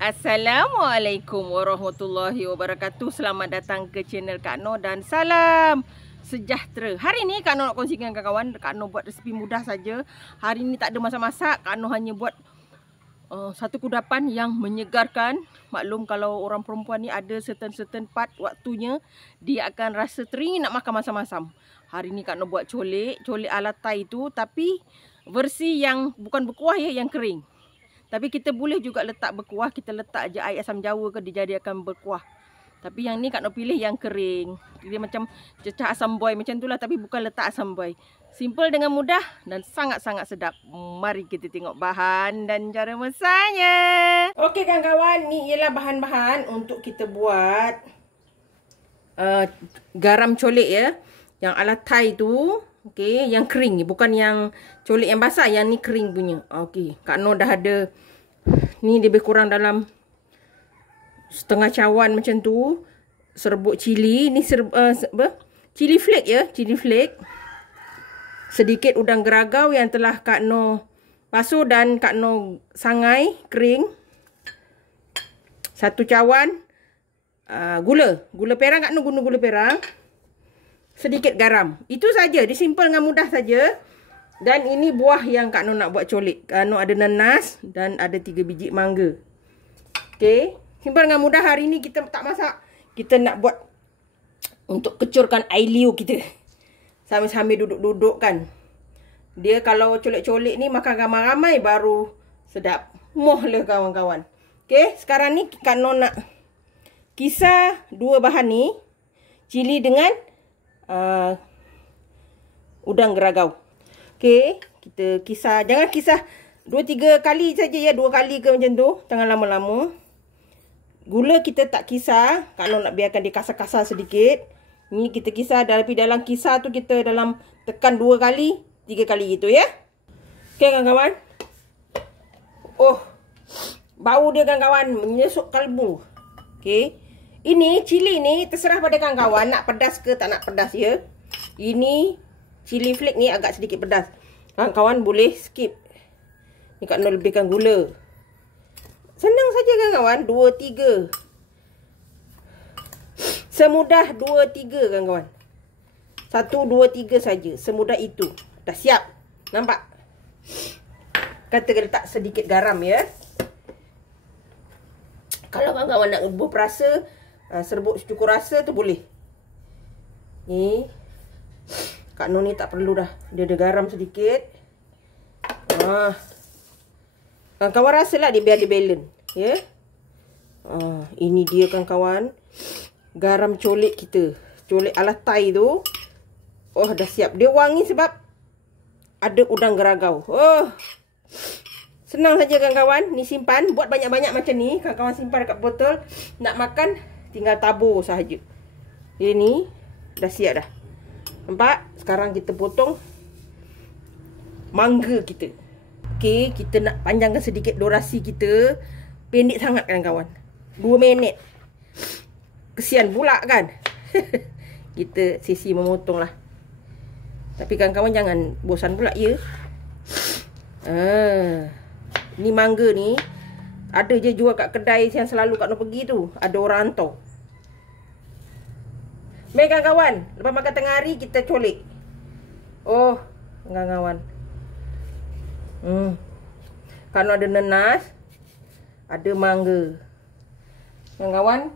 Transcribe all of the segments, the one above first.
Assalamualaikum warahmatullahi wabarakatuh. Selamat datang ke channel Kak Noh dan salam sejahtera. Hari ni Kak Noh nak kongsikan kawan-kawan, Kak Noh buat resipi mudah saja. Hari ni tak ada masak-masak, Kak Noh hanya buat satu kudapan yang menyegarkan. Maklum kalau orang perempuan ni ada certain part waktunya dia akan rasa teringin nak makan masam-masam. Hari ni Kak Noh buat colek ala Thai tu, tapi versi yang bukan berkuah ya, yang kering. Tapi kita boleh juga letak berkuah, kita letak je air asam jawa ke dia jadi akan berkuah. Tapi yang ni Kak Noh pilih yang kering. Dia macam cecah asam boy macam itulah, tapi bukan letak asam boy. Simple dengan mudah dan sangat-sangat sedap. Mari kita tengok bahan dan cara masaknya. Okey kawan-kawan, ni ialah bahan-bahan untuk kita buat garam colek ya. Yang ala Thai tu, okey, yang kering ni, bukan yang colek yang basah, yang ni kering punya. Okey, Kak Noh dah ada ni, lebih kurang dalam setengah cawan macam tu. Serbuk cili, ni cili flake ya, cili flake. Sedikit udang geragau yang telah Kak Noh basuh dan Kak Noh sangai kering. Satu cawan gula perang, Kak Noh guna gula perang. Sedikit garam. Itu saja, disimple dengan mudah saja. Dan ini buah yang Kak Noh nak buat colek. Kak Noh ada nanas dan ada 3 biji mangga. Okey, simple dengan mudah. Hari ni kita tak masak. Kita nak buat untuk kecurkan air liu kita. Sambil-sambil duduk-duduk kan. Dia kalau colek-colek ni makan ramai-ramai baru sedap. Moh lah kawan-kawan. Okey, sekarang ni Kak Noh nak kisar dua bahan ni. Cili dengan udang geragau. Okey, kita kisar. Jangan kisar 2-3 kali saja ya. 2 kali ke macam tu. Jangan lama-lama. Gula kita tak kisar. Kalau nak biarkan dia kasar-kasar sedikit. Ni kita kisar. Tapi dalam kisar tu kita dalam tekan 2 kali, 3 kali gitu ya. Okey kawan-kawan. Oh, bau dia kawan-kawan menyesuk kalbu. Okey. Ini cili ni terserah pada kawan-kawan nak pedas ke tak nak pedas ya. Ini cili flake ni agak sedikit pedas. Kawan-kawan boleh skip. Ni Kak Noh lebihkan gula. Senang saja kawan-kawan. 2-3. Semudah 2-3 kawan-kawan. 1-2-3 saja. Semudah itu. Dah siap. Nampak? Kata letak sedikit garam ya. Kalau kawan-kawan nak berperasa, serbuk cukur rasa tu boleh. Ni Kak Noh ni tak perlu dah. Dia ada garam sedikit. Kawan-kawan rasalah dia biar dia balance. Ya. Ini dia kawan-kawan. Garam colek kita. Colek ala Thai tu. Oh, dah siap. Dia wangi sebab ada udang geragau. Oh. Senang saja kawan-kawan. Ni simpan. Buat banyak-banyak macam ni. Kawan-kawan simpan dekat botol. Nak makan tinggal tabur sahaja. Ini dah siap dah. Nampak? Sekarang kita potong mangga kita. Okey, kita nak panjangkan sedikit durasi kita. Pendek sangat kan kawan. 2 minit. Kesian pula kan. Kita sisi memotong lah. Tapi kawan-kawan jangan bosan pula ya. Ni mangga ni ada je jual kat kedai yang selalu Kak Noh pergi tu. Ada orang hantar. Baik kawan-kawan, lepas makan tengah hari kita colek. Oh, kawan-kawan. Kalau ada nanas, ada mangga. Kawan-kawan.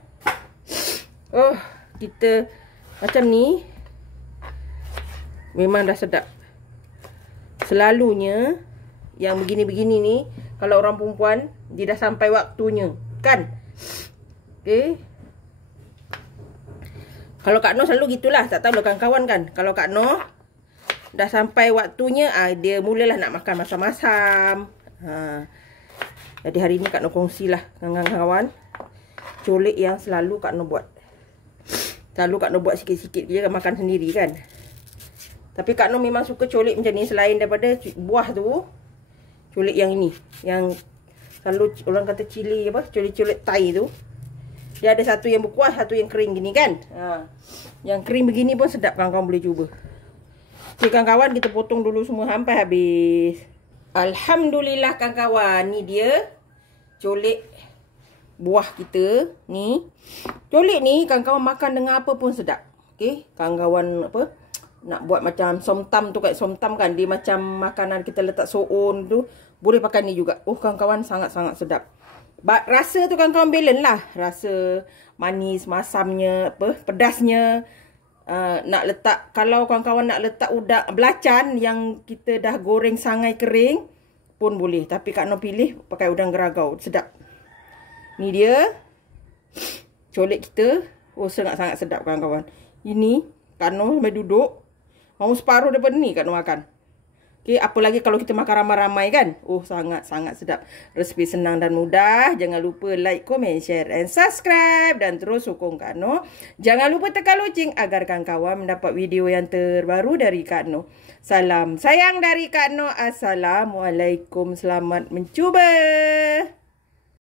Oh, kita macam ni memang dah sedap. Selalunya yang begini-begini ni, kalau orang perempuan dia dah sampai waktunya, kan? Okey. Kalau Kak Noh selalu gitulah. Tak tahu lah kawan-kawan kan. Kalau Kak Noh dah sampai waktunya, dia mulalah nak makan masam-masam. Jadi hari ni Kak Noh kongsilah kawan-kawan colek yang selalu Kak Noh buat. Selalu Kak Noh buat sikit-sikit je makan sendiri kan. Tapi Kak Noh memang suka colek macam ni. Selain daripada buah tu, colek yang ini. Yang selalu orang kata cili apa, colek-colek Thai tu. Dia ada satu yang berkuah, satu yang kering gini kan. Yang kering begini pun sedap, kawan-kawan boleh cuba. Okey kawan-kawan, kita potong dulu semua sampai habis. Alhamdulillah kawan-kawan, ni dia colek buah kita ni. Colik ni kawan-kawan makan dengan apa pun sedap. Okey, kawan-kawan apa nak buat macam somtam tu, kat somtam kan dia macam makanan kita letak soon tu, boleh pakai ni juga. Oh kawan-kawan, sangat-sangat sedap. Rasa tu kawan-kawan balance lah. Rasa manis, masamnya, apa, pedasnya. Nak letak, kalau kawan-kawan nak letak udang belacan yang kita dah goreng sangai kering pun boleh. Tapi Kak Noh pilih pakai udang geragau, sedap. Ni dia colik kita. Oh sangat-sangat sedap kawan-kawan. Ini Kak Noh sampai duduk mau separuh daripada ni Kak Noh makan. Okey, apa lagi kalau kita makan ramai-ramai kan. Oh sangat-sangat sedap. Resipi senang dan mudah. Jangan lupa like, komen, share and subscribe. Dan terus sokong Kak Noh. Jangan lupa tekan loceng agar kawan-kawan mendapat video yang terbaru dari Kak Noh. Salam sayang dari Kak Noh. Assalamualaikum. Selamat mencuba.